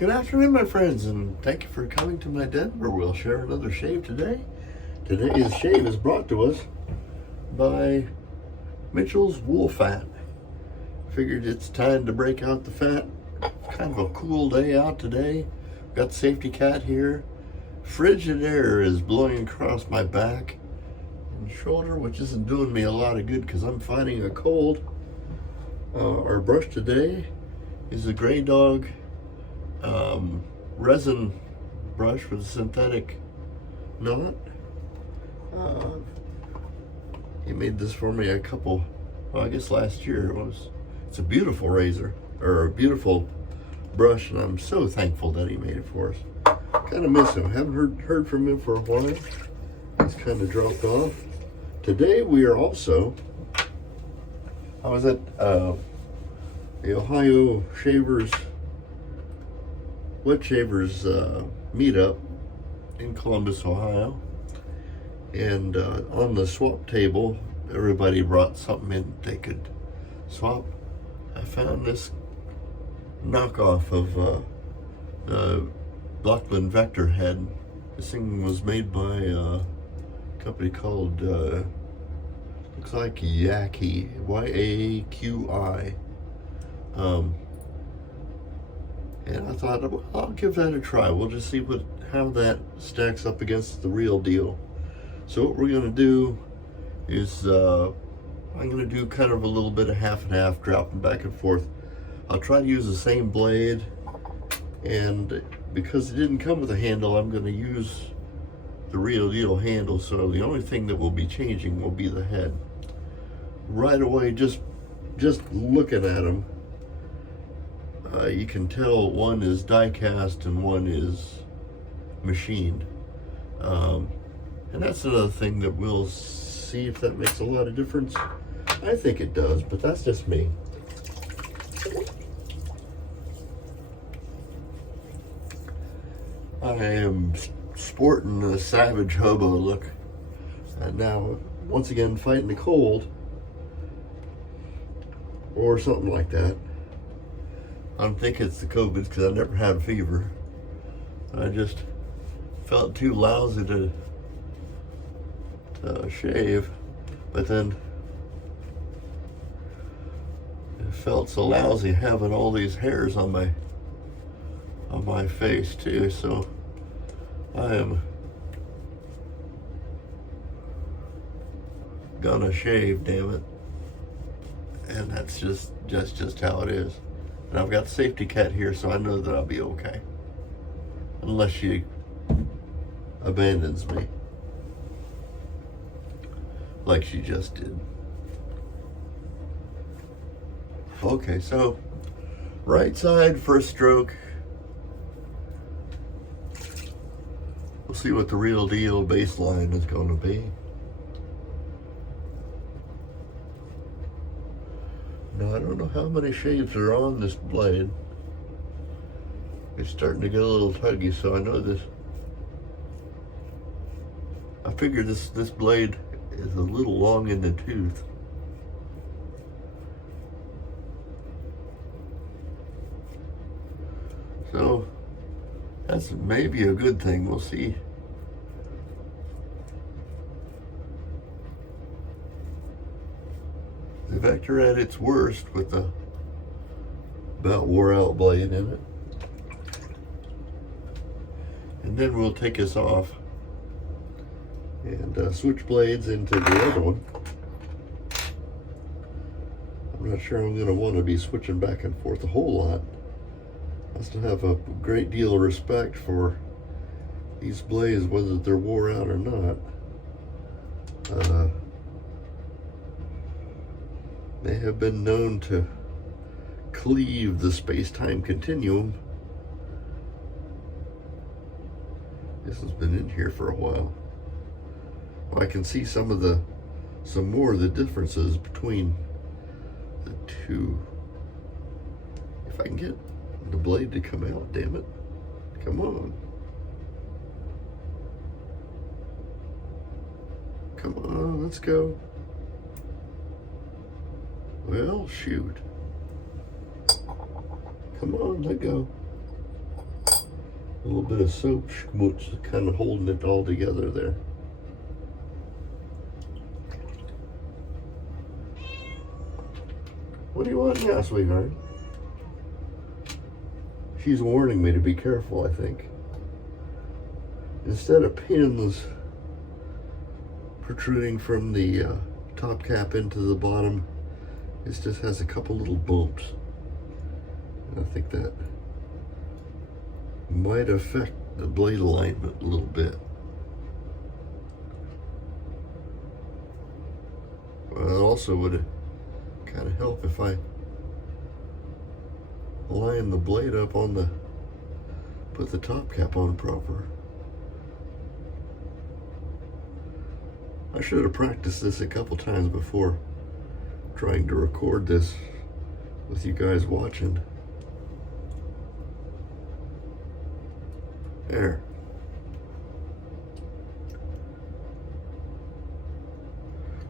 Good afternoon, my friends, and thank you for coming to my den where we'll share another shave today. Today's shave is brought to us by Mitchell's Wool Fat. Figured it's time to break out the fat. Kind of a cool day out today. Got the safety cat here. Frigid air is blowing across my back and shoulder, which isn't doing me a lot of good because I'm fighting a cold. Our brush today is a Gray Dog resin brush with a synthetic knot. He made this for me I guess last year. It's a beautiful razor, or a beautiful brush, and I'm so thankful that he made it for us. Kind of miss him. Haven't heard from him for a while. He's kind of dropped off. Today we are also, I was at the Ohio Wet Shavers meetup in Columbus, Ohio, and on the swap table, everybody brought something in they could swap. I found this knockoff of the Blackland Vector head. This thing was made by a company called looks like Yaqui, Y-A-Q-I. And I thought, well, I'll give that a try. We'll just see how that stacks up against the real deal. So what we're going to do is I'm going to do kind of a little bit of half and half, dropping back and forth. I'll try to use the same blade, and because it didn't come with a handle, I'm going to use the real deal handle. So the only thing that will be changing will be the head. Right away, just looking at them, you can tell one is die cast and one is machined. And that's another thing that we'll see if that makes a lot of difference. I think it does, but that's just me. I am sporting a savage hobo look. And now, once again, fighting the cold or something like that. I'm thinking it's the COVID because I never had a fever. I just felt too lousy to shave, but then it felt so lousy having all these hairs on my face too. So I am gonna shave, damn it, and that's just how it is. And I've got the safety cat here, so I know that I'll be okay. Unless she abandons me. Like she just did. Okay, so right side first stroke. We'll see what the real deal baseline is going to be. Now, I don't know how many shaves are on this blade. It's starting to get a little tuggy, so I know this. I figure this blade is a little long in the tooth. So that's maybe a good thing. We'll see. The Vector at its worst with the about wore out blade in it. And then we'll take this off and switch blades into the other one. I'm not sure I'm going to want to be switching back and forth a whole lot. I still have a great deal of respect for these blades, whether they're wore out or not. They have been known to cleave the space-time continuum. This has been in here for a while. Well, I can see some more of the differences between the two. If I can get the blade to come out, damn it. Come on. Come on, let's go. Well, shoot. Come on, let go. A little bit of soap schmooch kind of holding it all together there. What do you want now, sweetheart? She's warning me to be careful, I think. Instead of pins protruding from the top cap into the bottom, it just has a couple little bumps. And I think that might affect the blade alignment a little bit. It also would kind of help if I line the blade up on the, put the top cap on proper. I should have practiced this a couple times before trying to record this with you guys watching. There.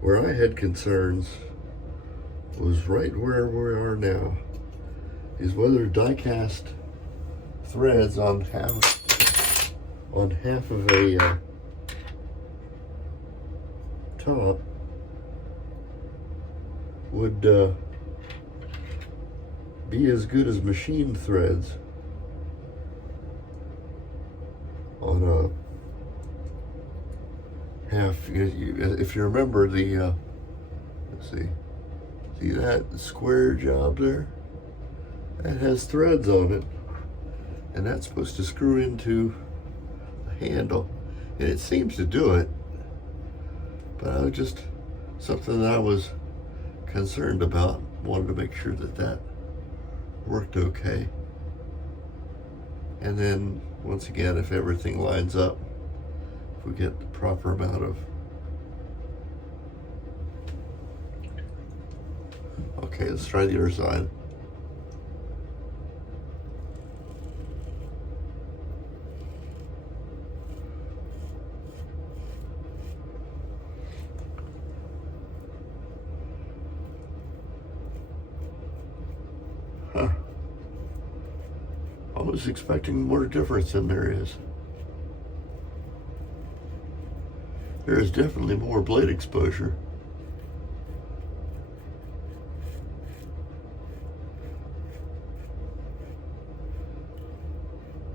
Where I had concerns was right where we are now, is whether die-cast threads on half of a top would be as good as machine threads on a half. If you remember the let's see that square job there, that has threads on it, and that's supposed to screw into the handle, and it seems to do it. But I was just something that I was concerned about. Wanted to make sure that that worked okay. And then once again, if everything lines up, if we get the proper amount of, okay, let's try the other side. I was expecting more difference than there is. There is definitely more blade exposure.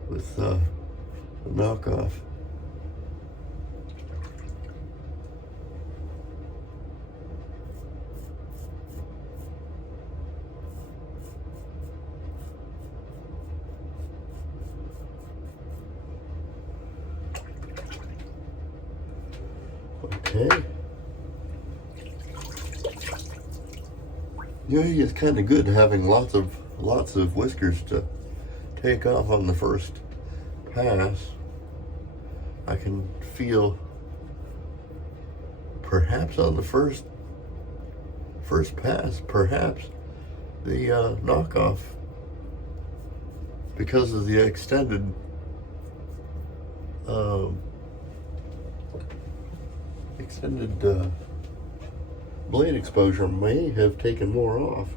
With the knockoff. Okay. Yeah, it's kind of good having lots of whiskers to take off on the first pass. I can feel perhaps on the first pass, perhaps the knockoff, because of the extended blade exposure, may have taken more off.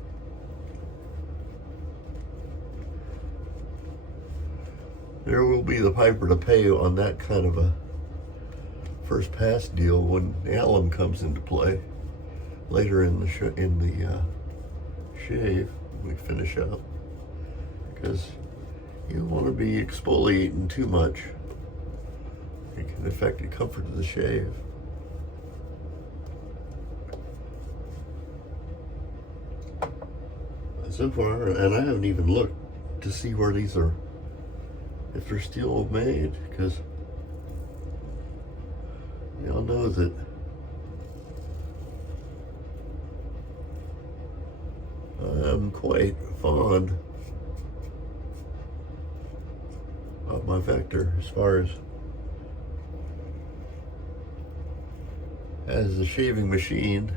There will be the piper to pay on that kind of a first pass deal when alum comes into play later in the shave when we finish up, because you don't want to be exfoliating too much. It can affect the comfort of the shave. So far, and I haven't even looked to see where these are, if they're still made, because y'all know that I'm quite fond of my Vector as far as the shaving machine.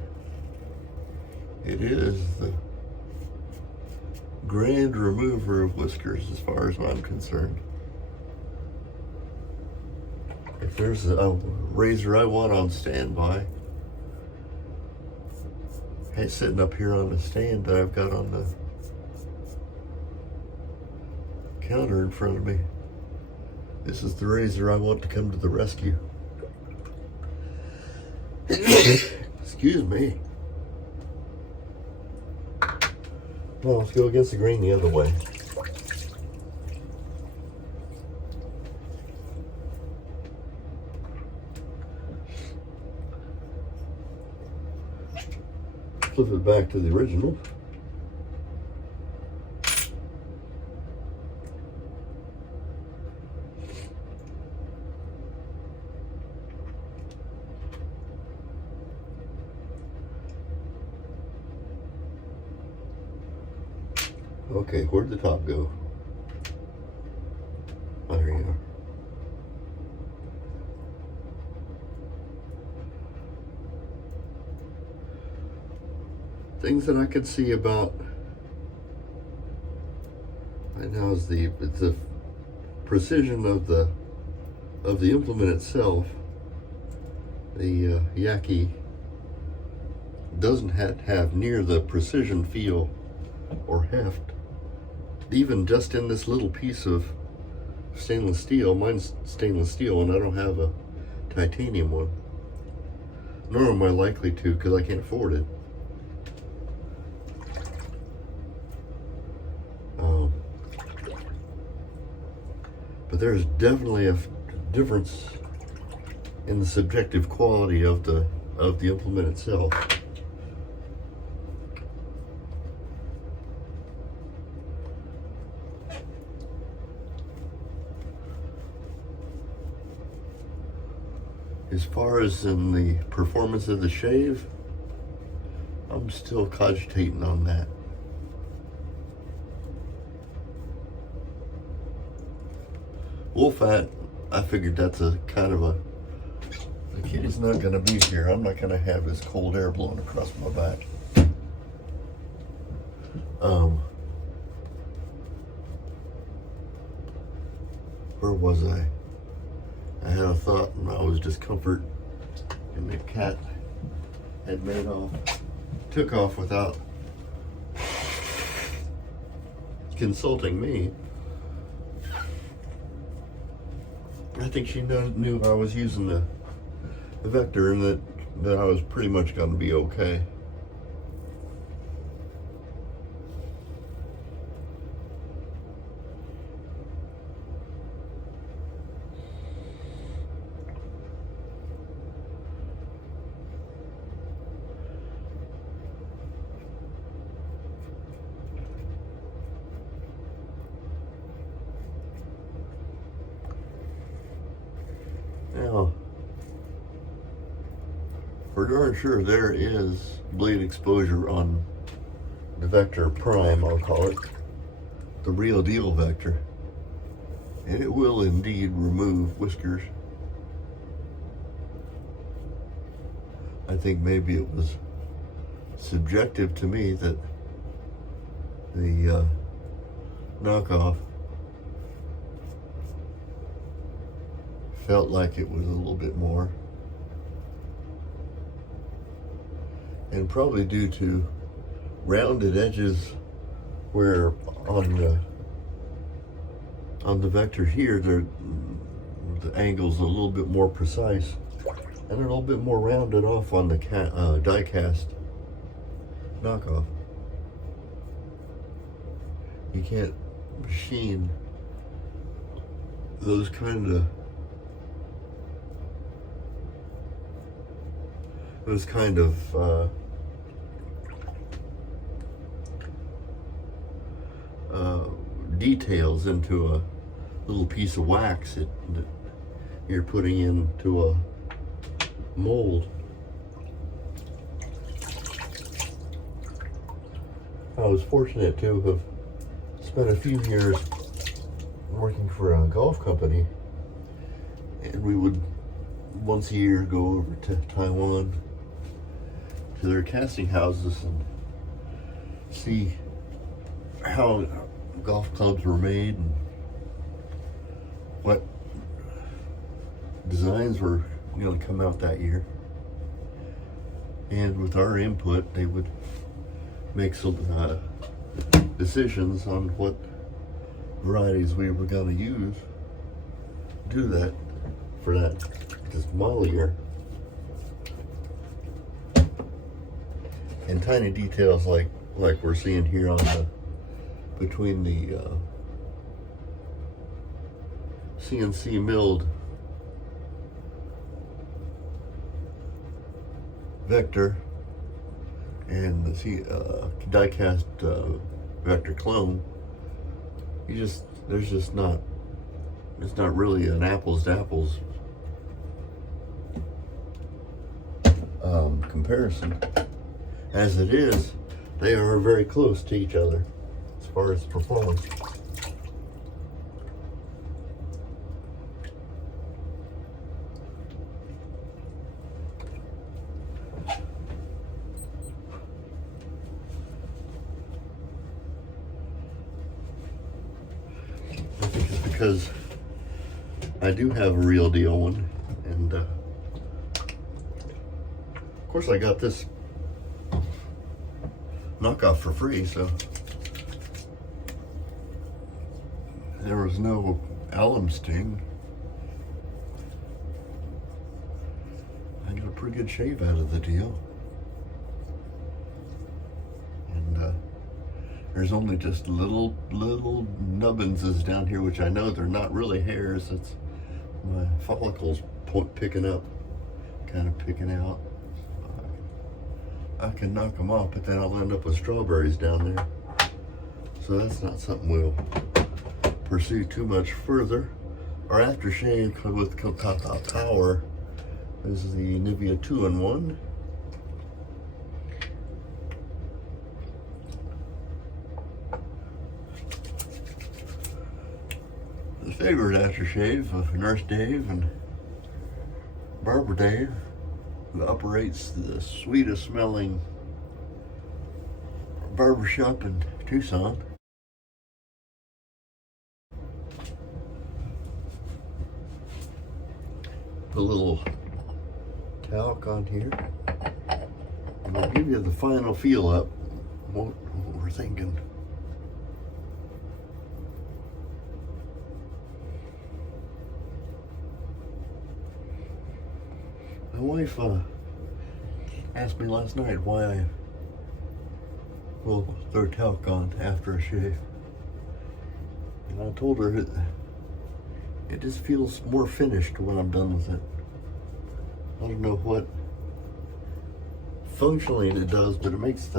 It is the grand remover of whiskers as far as I'm concerned. If there's a razor I want on standby, it's sitting up here on the stand that I've got on the counter in front of me. This is the razor I want to come to the rescue. Excuse me. Well, let's go against the grain the other way. Flip it back to the original. Okay, where'd the top go? Oh, there you are. Things that I could see about right now is the precision of the implement itself. The Yaki doesn't have near the precision feel or heft, even just in this little piece of stainless steel. Mine's stainless steel and I don't have a titanium one, nor am I likely to because I can't afford it. But there's definitely a difference in the subjective quality of the implement itself. As far as in the performance of the shave, I'm still cogitating on that. Wool fat, I figured that's a kind of a, the kitty's not gonna be here. I'm not gonna have this cold air blowing across my back. Where was I? I had a thought and I was discomfort, and the cat had took off without consulting me. I think she knew I was using the vector and that I was pretty much going to be okay. Now, for darn sure there is blade exposure on the Vector Prime, I'll call it, the real deal Vector, and it will indeed remove whiskers. I think maybe it was subjective to me that the knockoff felt like it was a little bit more, and probably due to rounded edges where on the Vector here the angle's a little bit more precise and a little bit more rounded off on the die cast knockoff. You can't machine those kind of details into a little piece of wax that you're putting into a mold. I was fortunate to have spent a few years working for a golf company, and we would once a year go over to Taiwan to their casting houses and see how golf clubs were made and what designs were going to come out that year. And with our input, they would make some decisions on what varieties we were going to use do that for that just model year. And tiny details like we're seeing here on the between the CNC milled vector and the die-cast vector clone. It's not really an apples to apples comparison. As it is, they are very close to each other as far as performance. I think it's because I do have a real deal one, and of course I got this knockoff for free, so there was no alum sting. I got a pretty good shave out of the deal, and there's only just little nubbinses down here, which I know they're not really hairs. It's my follicles picking up, kind of picking out. I can knock them off, but then I'll end up with strawberries down there. So that's not something we'll pursue too much further. Our aftershave with Power is the Nivea 2-in-1. The favorite aftershave of Nurse Dave and Barber Dave, that operates the sweetest smelling barbershop in Tucson. Put a little talc on here, and I'll give you the final feel up what we're thinking. My wife asked me last night why I will throw talc on after a shave. And I told her it just feels more finished when I'm done with it. I don't know what functionally it does, but it makes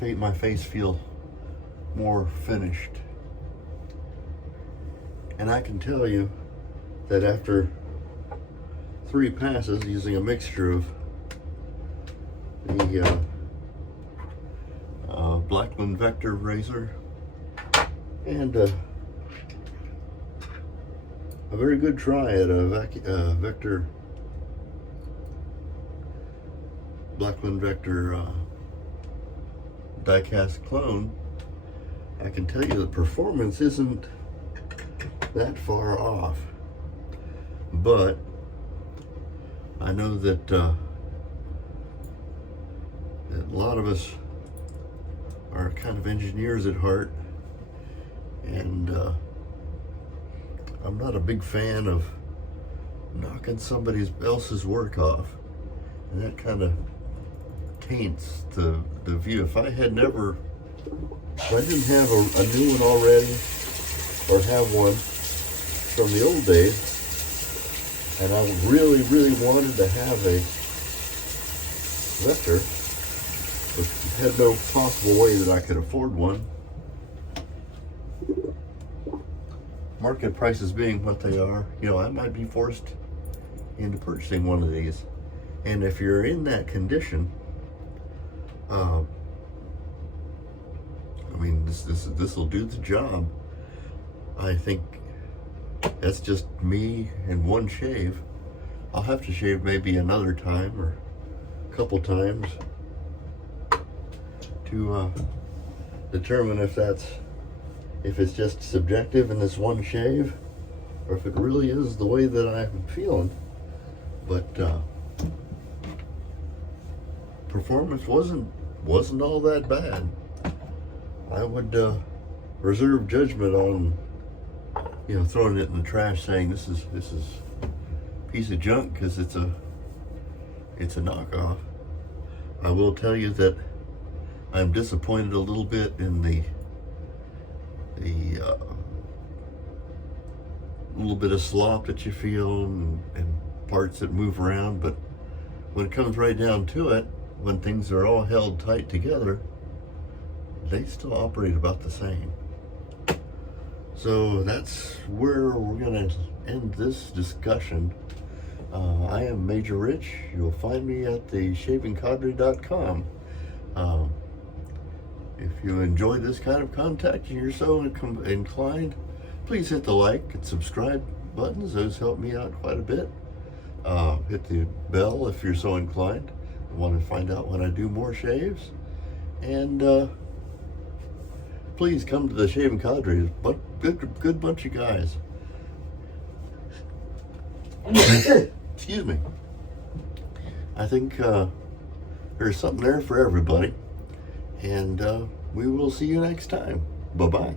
my face feel more finished. And I can tell you that after 3 passes using a mixture of the Blackland Vector razor and a very good try at a Vector Blackland Vector die-cast clone, I can tell you the performance isn't that far off, but I know that a lot of us are kind of engineers at heart, and I'm not a big fan of knocking somebody else's work off, and that kind of taints the view. If I didn't have a new one already, or have one from the old days, and I really wanted to have a Vector, but had no possible way that I could afford one, market prices being what they are, I might be forced into purchasing one of these. And if you're in that condition, this will do the job. I think that's just me and one shave. I'll have to shave maybe another time or a couple times to determine if it's just subjective in this one shave, or if it really is the way that I'm feeling. But performance wasn't all that bad. I would reserve judgment on throwing it in the trash, saying this is a piece of junk because it's a knockoff. I will tell you that I'm disappointed a little bit in the little bit of slop that you feel and parts that move around, but when it comes right down to it, when things are all held tight together, they still operate about the same. So that's where we're going to end this discussion. I am Major Rich. You'll find me at theshavingcadre.com. If you enjoy this kind of content and you're so inclined, please hit the like and subscribe buttons. Those help me out quite a bit. Hit the bell if you're so inclined. Want to find out when I do more shaves. And please come to the Shaving Cadre. Good bunch of guys. Excuse me. I think there's something there for everybody. And we will see you next time. Bye-bye.